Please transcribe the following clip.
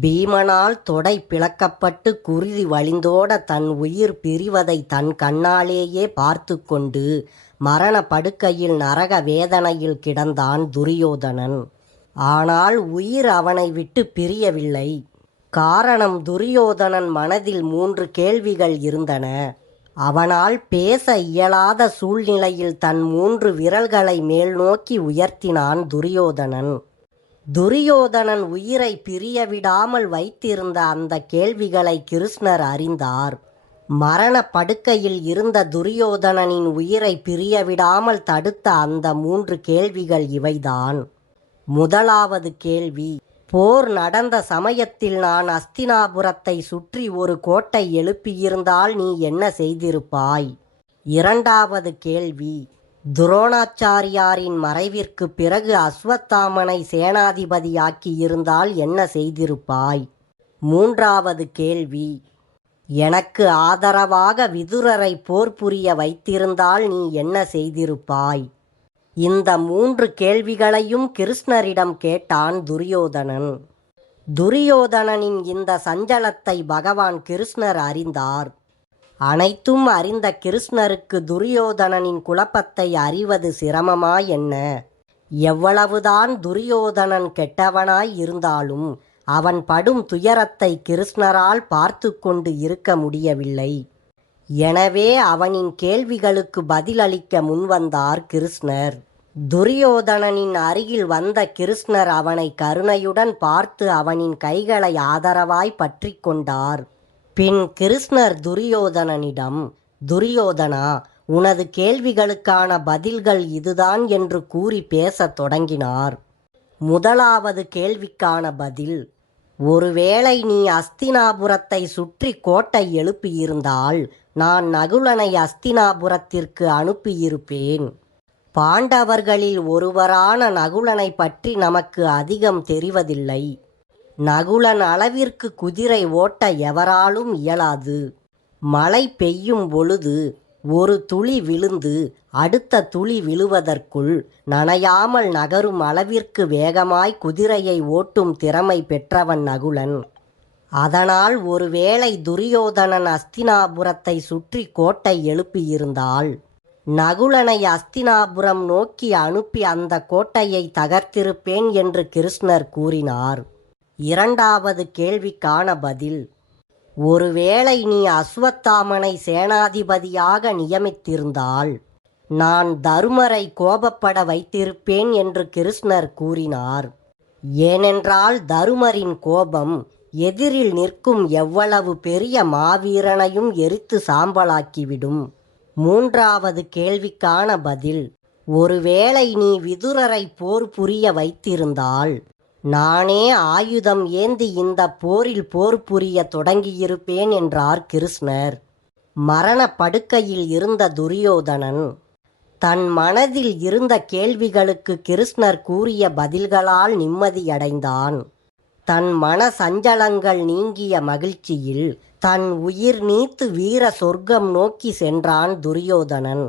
பீமனால் தொடை பிளக்கப்பட்டு குருதி வழிந்தோட தன் உயிர் பிரிவதை தன் கண்ணாலேயே பார்த்து கொண்டு மரண படுக்கையில் நரக வேதனையில் கிடந்தான் துரியோதனன். ஆனால் உயிர் அவனை விட்டு பிரியவில்லை. காரணம், துரியோதனன் மனதில் 3 கேள்விகள் இருந்தன. அவனால் பேச இயலாத சூழ்நிலையில் தன் 3 விரல்களை மேல் நோக்கி உயர்த்தினான் துரியோதனன். துரியோதனன் உயிரை பிரியவிடாமல் வைத்திருந்த அந்த கேள்விகளை கிருஷ்ணர் அறிந்தார். மரண படுக்கையில் இருந்த துரியோதனனின் உயிரை பிரியவிடாமல் தடுத்த அந்த 3 கேள்விகள் இவைதான். முதலாவது கேள்வி, போர் நடந்த சமயத்தில் நான் அஸ்தினாபுரத்தை சுற்றி ஒரு கோட்டை எழுப்பியிருந்தால் நீ என்ன செய்திருப்பாய்? இரண்டாவது கேள்வி, துரோணாச்சாரியாரின் மறைவிற்கு பிறகு அஸ்வத்தாமனை சேனாதிபதியாக்கியிருந்தால் என்ன செய்திருப்பாய்? மூன்றாவது கேள்வி, எனக்கு ஆதரவாக விதுரரை போர் புரிய வைத்திருந்தால் நீ என்ன செய்திருப்பாய்? இந்த 3 கேள்விகளையும் கிருஷ்ணரிடம் கேட்டான் துரியோதனன். துரியோதனனின் இந்த சஞ்சலத்தை பகவான் கிருஷ்ணர் அறிந்தார். அனைத்தும் அறிந்த கிருஷ்ணருக்கு துரியோதனனின் குழப்பத்தை அறிவது சிரமமா என்ன? எவ்வளவுதான் துரியோதனன் கெட்டவனாய் இருந்தாலும் அவன் படும் துயரத்தை கிருஷ்ணரால் பார்த்து கொண்டு இருக்க முடியவில்லை. எனவே அவனின் கேள்விகளுக்கு பதிலளிக்க முன்வந்தார் கிருஷ்ணர். துரியோதனனின் அருகில் வந்த கிருஷ்ணர் அவனை கருணையுடன் பார்த்து அவனின் கைகளை ஆதரவாய் பற்றி கொண்டார். பின் கிருஷ்ணர் துரியோதனனிடம், துரியோதனா, உனது கேள்விகளுக்கான பதில்கள் இதுதான் என்று கூறி பேசத் தொடங்கினார். முதலாவது கேள்விக்கான பதில், ஒருவேளை நீ அஸ்தினாபுரத்தை சுற்றி கோட்டை எழுப்பியிருந்தால் நான் நகுலனை அஸ்தினாபுரத்திற்கு அனுப்பியிருப்பேன். பாண்டவர்களில் ஒருவரான நகுலனை பற்றி நமக்கு அதிகம் தெரிவதில்லை. நகுலன் அளவிற்கு குதிரை ஓட்ட எவராலும் இயலாது. மழை பெய்யும் பொழுது ஒரு துளி விழுந்து அடுத்த துளி விழுவதற்குள் நனையாமல் நகரும் அளவிற்கு வேகமாய் குதிரையை ஓட்டும் திறமை பெற்றவன் நகுலன். அதனால் ஒருவேளை துரியோதனன் அஸ்தினாபுரத்தை சுற்றி கோட்டை எழுப்பியிருந்தால் நகுலனை அஸ்தினாபுரம் நோக்கி அனுப்பி அந்த கோட்டையை தகர்த்திருப்பேன் என்று கிருஷ்ணர் கூறினார். இரண்டாவது கேள்விக்கான பதில், ஒருவேளை நீ அஸ்வத்தாமனை சேனாதிபதியாக நியமித்திருந்தால் நான் தருமரை கோபப்பட வைத்திருப்பேன் என்று கிருஷ்ணர் கூறினார். ஏனென்றால் தருமரின் கோபம் எதிரில் நிற்கும் எவ்வளவு பெரிய மாவீரனையும் எரித்து சாம்பலாக்கிவிடும். மூன்றாவது கேள்விக்கான பதில், ஒருவேளை நீ விதுரரை போர் புரிய வைத்திருந்தால் நானே ஆயுதம் ஏந்தி இந்த போரில் போர் புரிய தொடங்கியிருப்பேன் என்றார் கிருஷ்ணர். மரண படுக்கையில் இருந்த துரியோதனன் தன் மனதில் இருந்த கேள்விகளுக்கு கிருஷ்ணர் கூறிய பதில்களால் நிம்மதியடைந்தான். தன் மன சஞ்சலங்கள் நீங்கிய மகிழ்ச்சியில் தன் உயிர் நீத்து வீர சொர்க்கம் நோக்கி சென்றான் துரியோதனன்.